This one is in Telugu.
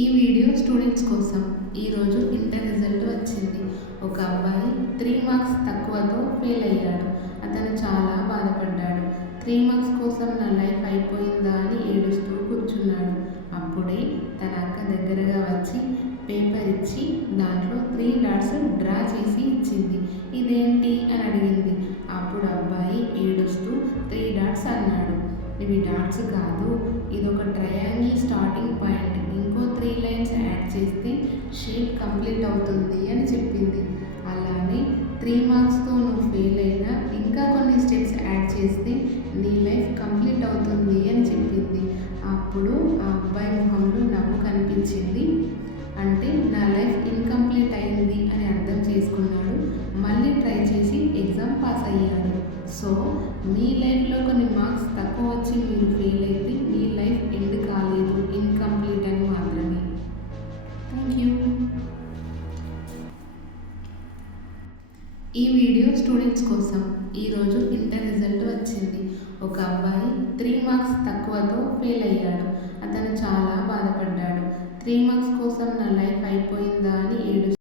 ఈ వీడియో స్టూడెంట్స్ కోసం. ఈరోజు ఇంటర్ రిజల్ట్ వచ్చింది. ఒక అబ్బాయి 3 మార్క్స్ తక్కువతో ఫెయిల్ అయ్యాడు. అతను చాలా బాధపడ్డాడు. 3 మార్క్స్ కోసం నా లైఫ్ అయిపోయిందా అని ఏడుస్తూ కూర్చున్నాడు. అప్పుడే తన అక్క దగ్గరగా వచ్చి పేపర్ ఇచ్చి దాంట్లో 3 డాట్స్ డ్రా చేసి ఇచ్చింది. ఇదేంటి అని అడిగింది. అప్పుడు అబ్బాయి ఏడుస్తూ 3 డాట్స్ అన్నాడు. ఇవి డాట్స్ కాదు, ఇదొక ట్రయాంగిల్ స్టార్టింగ్ పాయింట్. ఇంకో 3 లైన్స్ యాడ్ చేస్తే షేప్ కంప్లీట్ అవుతుంది అని చెప్పింది. అలానే 3 మార్క్స్తో నువ్వు ఫెయిల్ అయినా ఇంకా కొన్ని స్టెప్స్ యాడ్ చేస్తే నీ లైఫ్ కంప్లీట్ అవుతుంది అని చెప్పింది. అప్పుడు ఆ అబ్బాయి మొహంలో నవ్వు కనిపించింది. అంటే నా లైఫ్ ఇన్కంప్లీట్ అయింది అని అర్థం చేసుకున్నాడు. మళ్ళీ ట్రై చేసి ఎగ్జామ్ పాస్ అయ్యాడు. సో మీ లైఫ్లో కొన్ని మార్క్స్ తక్కువ వచ్చి మీరు ఫెయిల్ అయితే మీ లైఫ్ ఎండ్ కాలేదు, ఇన్కంప్లీట్ అని మాత్రమే. Thank you. ఈ వీడియో స్టూడెంట్స్ కోసం. ఈరోజు ఇంటర్ రిజల్ట్ వచ్చింది. ఒక అబ్బాయి 3 మార్క్స్ తక్కువతో ఫెయిల్ అయ్యాడు. అతను చాలా బాధపడ్డాడు. 3 మార్క్స్